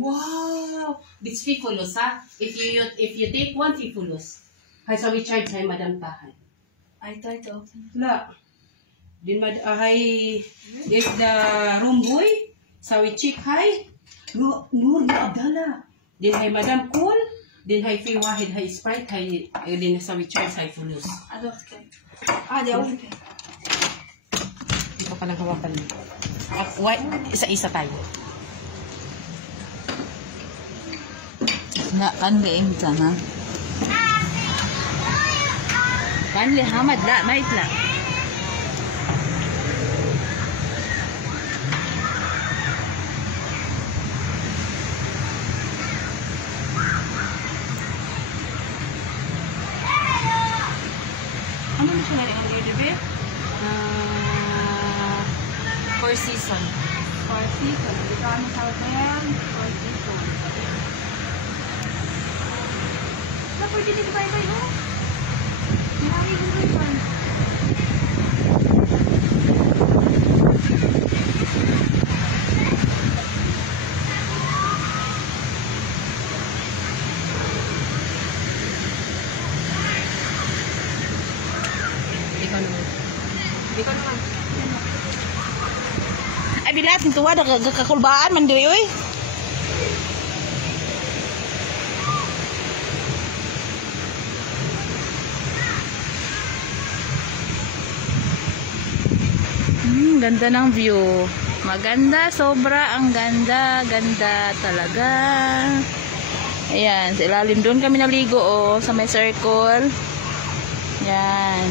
Wow! It's fifulos, ha? If you take one fifulos, hay so we charge hay madam pahan. I try to open. La. Din hay if the room boy, so we check hay. Nur Abdallah. Din hay madam cool. Din hay fi wahid hay Sprite hay din so we charge hay fulos. Okay. Di ako. Ito ka lang hawakan. Isa-isa tayo. Na kanliing sana. Kanli hamad la mait la. Ano na siya nga yung dito? Four season. Four season. Ito ano tawag na yan? Four season. Pwede dito bye-bye, no? Marami dito bye-bye. Ikaw naman. Ay bilat nito wa kakulbaan man doy oy. Ganda ng view. Maganda, sobra ang ganda, ganda talaga. Ayan, sa ilalim doon kami naligo oh, sa may circle. Yan.